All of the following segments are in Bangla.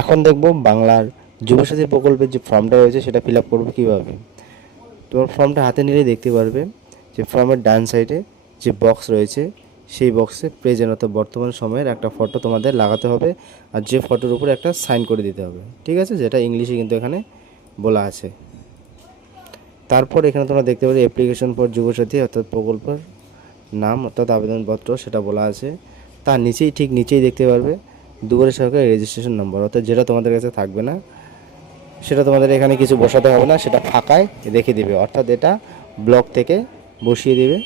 এখন দেখব বাংলার যুবসাথী প্রকল্পের যে ফর্মটা রয়েছে সেটা ফিল আপ করবো কীভাবে। তোমার ফর্মটা হাতে নিলেই দেখতে পারবে যে ফর্মের ডান সাইডে যে বক্স রয়েছে সেই বক্সে প্রেজেন্ট অর্থাৎ বর্তমান সময়ের একটা ফটো তোমাদের লাগাতে হবে, আর যে ফটোর উপরে একটা সাইন করে দিতে হবে, ঠিক আছে, যেটা ইংলিশে কিন্তু এখানে বলা আছে। তারপর এখানে তোমরা দেখতে পাবে অ্যাপ্লিকেশন ফর যুবসাথী অর্থাৎ প্রকল্পের নাম অর্থাৎ আবেদনপত্র সেটা বলা আছে। তার নিচেই ঠিক নিচেই দেখতে পারবে দুয়ারে সরকারি রেজিস্ট্রেশন নম্বর, অর্থাৎ যেটা তোমাদের কাছে থাকবে না সেটা তোমাদের এখানে কিছু বসাতে হবে না, সেটা ফাঁকায় রেখে দেবে, অর্থাৎ এটা ব্লক থেকে বসিয়ে দেবে,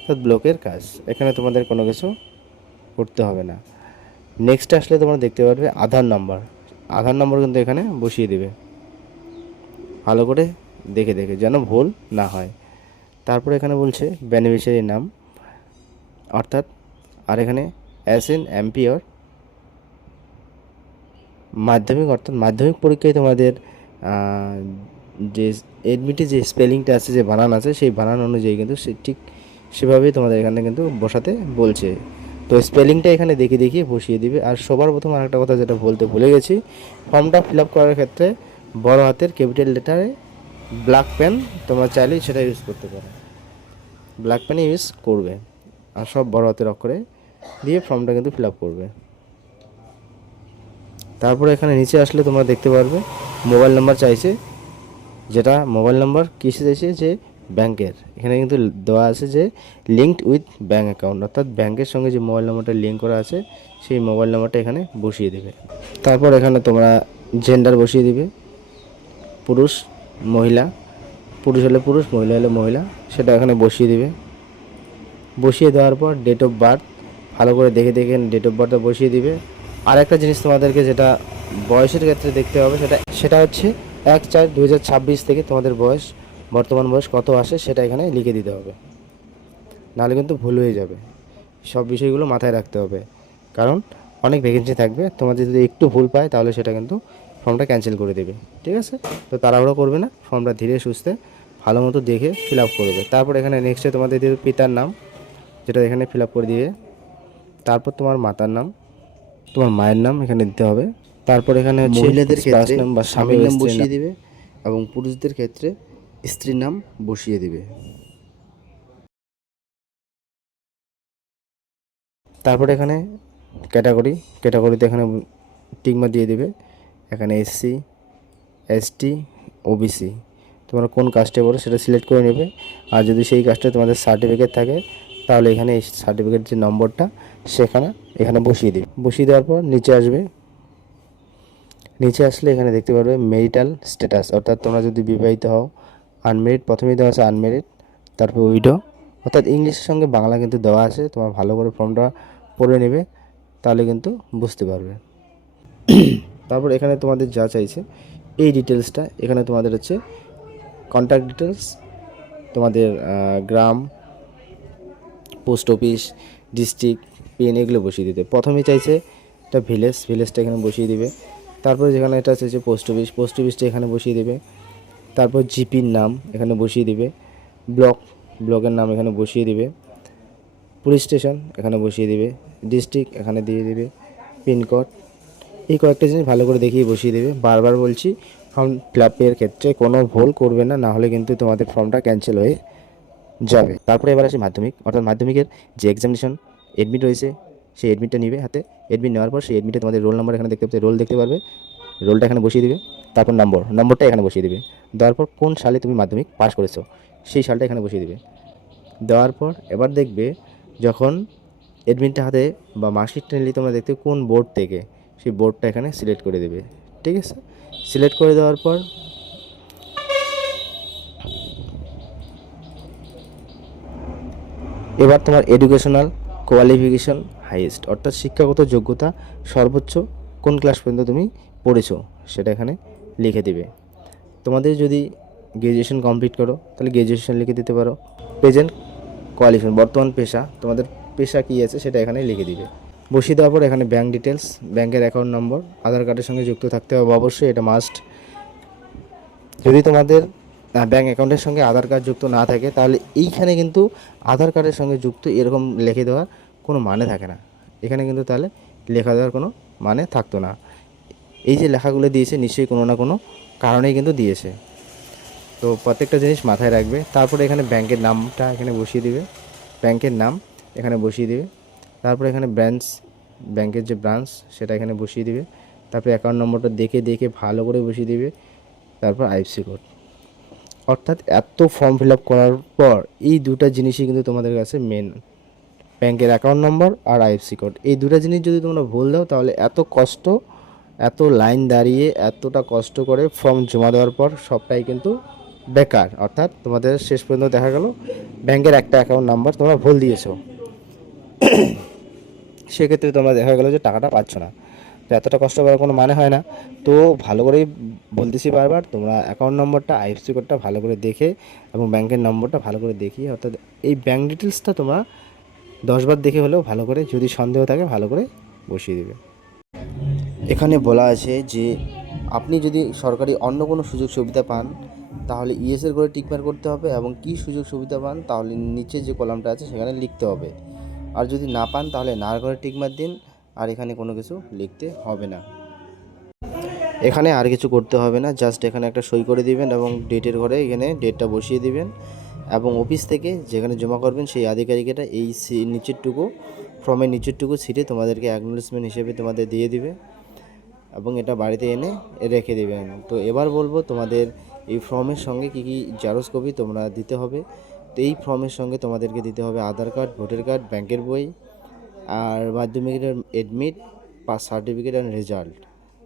অর্থাৎ ব্লকের কাজ, এখানে তোমাদের কোনো কিছু করতে হবে না। নেক্সট আসলে তোমরা দেখতে পারবে আধার নাম্বার, আধার নম্বর কিন্তু এখানে বসিয়ে দেবে ভালো করে দেখে দেখে যেন ভুল না হয়। তারপর এখানে বলছে বেনিফিশিয়ারি নাম অর্থাৎ, আর এখানে এসএন এমপি অর মাধ্যমিক অর্থাৎ মাধ্যমিক পরীক্ষায় তোমাদের যে এডমিটে যে স্পেলিংটা আছে যে বানান আছে সেই বানান অনুযায়ী কিন্তু সে ঠিক সেভাবেই তোমাদের এখানে কিন্তু বসাতে বলছে। তো স্পেলিংটা এখানে দেখে দেখিয়ে বসিয়ে দিবে। আর সবার প্রথম আরেকটা কথা যেটা বলতে ভুলে গেছি, ফর্মটা ফিল আপ করার ক্ষেত্রে বড় হাতের ক্যাপিটাল লেটারে ব্ল্যাক পেন তোমরা চাইলেই সেটা ইউজ করতে পারো, ব্ল্যাক পেনে ইউজ করবে, আর সব বড় হাতের অক্ষরে দিয়ে ফর্মটা কিন্তু ফিল আপ করবে। তারপরে এখানে নিচে আসলে তোমরা দেখতে পারবে মোবাইল নাম্বার চাইছে, যেটা মোবাইল নাম্বার কিসে চাইছে যে ব্যাংকের, এখানে কিন্তু দেওয়া আছে যে লিঙ্কড উইথ ব্যাঙ্ক অ্যাকাউন্ট, অর্থাৎ ব্যাংকের সঙ্গে যে মোবাইল নাম্বারটা লিঙ্ক করা আছে সেই মোবাইল নাম্বারটা এখানে বসিয়ে দেবে। তারপর এখানে তোমরা জেন্ডার বসিয়ে দিবে, পুরুষ মহিলা, পুরুষ হলে পুরুষ, মহিলা হলে মহিলা, সেটা এখানে বসিয়ে দিবে। বসিয়ে দেওয়ার পর ডেট অফ বার্থ ভালো করে দেখে দেখে ডেট অফ বার্থটা বসিয়ে দিবে। আর একটা জিনিস তোমাদেরকে যেটা বয়সের ক্ষেত্রে দেখতে হবে সেটা হচ্ছে 1/4/2026 থেকে তোমাদের বয়স বর্তমান বয়স কত আসে সেটা এখানে লিখে দিতে হবে, নাহলে কিন্তু ভুল হয়ে যাবে। সব বিষয়গুলো মাথায় রাখতে হবে, কারণ অনেক ভ্যাকেন্সি থাকবে, তোমাদের যদি একটু ভুল পায় তাহলে সেটা কিন্তু ফর্মটা ক্যান্সেল করে দেবে, ঠিক আছে। তো তাড়াহুড়ো করবে না, ফর্মটা ধীরে সুস্থে ভালো মতো দেখে ফিল আপ করবে। তারপর এখানে নেক্সটে তোমাদের দিবে পিতার নাম, যেটা এখানে ফিল আপ করে দিবে। তারপর তোমার মাতার নাম, তোমার মায়ের নাম এখানে দিতে হবে। তারপর এখানে হচ্ছে মহিলাদের ক্ষেত্রে নাম বা স্বামীর নাম স্ত্রীর বসিয়ে দিবে এবং পুরুষদের ক্ষেত্রে স্ত্রীর নাম বসিয়ে দিবে। তারপরে এখানে ক্যাটাগরিতে এখানে টিকমার দিয়ে দিবে, এখানে এসসি এসটি ওবিসি তোমরা কোন কাস্টে বলো সেটা সিলেক্ট করে নেবে। আর যদি সেই কাস্টে তোমাদের সার্টিফিকেট থাকে তাহলে এখানে এই সার্টিফিকেট যে নম্বরটা সেখানে এখানে বসিয়ে দিবে। বসিয়ে দেওয়ার পর নিচে আসবে, নিচে আসলে এখানে দেখতে পারবে মেরিটাল স্ট্যাটাস, অর্থাৎ তোমরা যদি বিবাহিত হও, আনমেরিড প্রথমেই দেওয়া আছে আনমেরিড, তারপর উইডো, অর্থাৎ ইংলিশের সঙ্গে বাংলা কিন্তু দেওয়া আছে, তোমার ভালো করে ফর্মটা পড়ে নেবে তাহলে কিন্তু বুঝতে পারবে। তারপর এখানে তোমাদের যা চাইছে এই ডিটেলসটা এখানে তোমাদের হচ্ছে কন্ট্যাক্ট ডিটেলস, তোমাদের গ্রাম, পোস্ট অফিস, ডিস্ট্রিক্ট, পিন এগুলো বসিয়ে দিতে। প্রথমেই চাইছে এটা ভিলেজটা এখানে বসিয়ে দিবে। তারপরে যেখানে এটা চাইছে পোস্ট অফিসটা এখানে বসিয়ে দিবে। তারপর জিপির নাম এখানে বসিয়ে দিবে, ব্লকের নাম এখানে বসিয়ে দিবে, পুলিশ স্টেশন এখানে বসিয়ে দিবে, ডিস্ট্রিক্ট এখানে দিয়ে দিবে, পিনকোড, এই কয়েকটা জিনিস ভালো করে দেখিয়ে বসিয়ে দেবে। বারবার বলছি ফর্ম ফিল আপের ক্ষেত্রে কোনো ভুল করবে না, নাহলে কিন্তু তোমাদের ফর্মটা ক্যান্সেল হয়ে যাবে। তারপরে এবার আসি মাধ্যমিক, অর্থাৎ মাধ্যমিকের যে এক্সামিনেশন এডমিট রয়েছে সেই এডমিটটা নিবে হাতে। এডমিট নেওয়ার পর সেই এডমিটে তোমাদের রোল নাম্বার এখানে দেখতে পাবে, রোল দেখতে পারবে, রোলটা এখানে বসিয়ে দিবে। তারপর নম্বরটা এখানে বসিয়ে দিবে। দেওয়ার পর কোন সালে তুমি মাধ্যমিক পাস করেছো সেই সালটা এখানে বসিয়ে দিবে। দেওয়ার পর এবার দেখবে যখন এডমিটটা হাতে বা মার্কশিটটা নিলে তোমরা দেখতে কোন বোর্ড থেকে, সেই বোর্ডটা এখানে সিলেক্ট করে দেবে, ঠিক আছে। সিলেক্ট করে দেওয়ার পর এবার তোমার এডুকেশনাল কোয়ালিফিকেশন হাইয়েস্ট, অর্থাৎ শিক্ষাগত যোগ্যতা সর্বোচ্চ কোন ক্লাস পর্যন্ত তুমি পড়েছো সেটা এখানে লিখে দিবে। তোমাদের যদি গ্র্যাজুয়েশন কমপ্লিট করো তাহলে গ্র্যাজুয়েশন লিখে দিতে পারো। প্রেজেন্ট কোয়ালিফিকেশন বর্তমান পেশা, তোমাদের পেশা কী আছে সেটা এখানে লিখে দিবে। বসিয়ে দেওয়ার পর এখানে ব্যাঙ্ক ডিটেলস, ব্যাংকের অ্যাকাউন্ট নম্বর আধার কার্ডের সঙ্গে যুক্ত থাকতে হবে অবশ্যই, এটা মাস্ট। যদি তোমাদের ব্যাঙ্ক অ্যাকাউন্টের সঙ্গে আধার কার্ড যুক্ত না থাকে তাহলে এইখানে কিন্তু আধার কার্ডের সঙ্গে যুক্ত এরকম লিখে দেওয়ার কোনো মানে থাকে না, এখানে কিন্তু তাহলে লেখা দেওয়ার কোনো মানে থাকতো না। এই যে লেখাগুলো দিয়েছে নিশ্চয়ই কোনো না কোনো কারণেই কিন্তু দিয়েছে। তো প্রত্যেকটা জিনিস মাথায় রাখবে। তারপরে এখানে ব্যাংকের নামটা এখানে বসিয়ে দিবে, ব্যাংকের নাম এখানে বসিয়ে দিবে। তারপরে এখানে ব্যাংকের যে ব্রাঞ্চ সেটা এখানে বসিয়ে দিবে। তারপরে অ্যাকাউন্ট নম্বরটা দেখে ভালো করে বসিয়ে দিবে। তারপর আইএফএসসি কোড। অর্থাৎ এত ফর্ম ফিল আপ করার পর এই দুটো জিনিসই কিন্তু তোমাদের কাছে মেন, ব্যাংকের অ্যাকাউন্ট নম্বর আর আইএফএসসি কোড। এই দুটো জিনিস যদি তোমরা ভুল দাও তাহলে এত কষ্ট, এত লাইন দাঁড়িয়ে এতটা কষ্ট করে ফর্ম জমা দেওয়ার পর সবটাই কিন্তু বেকার। অর্থাৎ তোমাদের শেষ পর্যন্ত দেখা গেল ব্যাংকের একটা অ্যাকাউন্ট নাম্বার তোমরা ভুল দিয়েছো, সেক্ষেত্রে তোমরা দেখা গেলো যে টাকাটা পাচ্ছ না। তো এতটা কষ্ট করার কোনো মানে হয় না। তো ভালো করেই বলতেছি বারবার, তোমরা অ্যাকাউন্ট নম্বরটা আইএফএসসি কোডটা ভালো করে দেখে এবং ব্যাংকের নম্বরটা ভালো করে দেখিয়ে, অর্থাৎ এই ব্যাংক ডিটেলসটা তোমরা 10 বার দেখে হলেও ভালো করে, যদি সন্দেহ থাকে ভালো করে বসিয়ে দেবে। এখানে বলা আছে যে আপনি যদি সরকারি অন্য কোনো সুযোগ সুবিধা পান তাহলে ইয়েসের করে টিকমার্ক করতে হবে, এবং কী সুযোগ সুবিধা পান তাহলে নিচে যে কলামটা আছে সেখানে লিখতে হবে। আর যদি না পান তাহলে নার করে টিকমার্ক দিন, আর এখানে কোনো কিছু লিখতে হবে না। এখানে আর কিছু করতে হবে না, জাস্ট এখানে একটা সই করে দিবেন এবং ডেটের ঘরে এখানে ডেটটা বসিয়ে দিবেন, এবং অফিস থেকে যেখানে জমা করবেন সেই আধিকারিকেরা এই নিচেরটুকু ফর্মের নিচেরটুকু ছিটে তোমাদেরকে অ্যাকনোলেজমেন্ট হিসেবে তোমাদের দিয়ে দিবে, এবং এটা বাড়িতে এনে রেখে দেবেন। তো এবার বলবো তোমাদের এই ফর্মের সঙ্গে কী কী জেরক্স কপি তোমরা দিতে হবে। তো এই ফর্মের সঙ্গে তোমাদেরকে দিতে হবে আধার কার্ড, ভোটার কার্ড, ব্যাংকের বই, আর মাধ্যমিকের admit, pass certificate and result,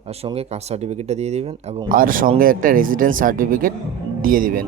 আর সঙ্গে কাস্ট সার্টিফিকেটটা দিয়ে দিবেন, এবং আর সঙ্গে একটা রেসিডেন্স সার্টিফিকেট দিয়ে দিবেন।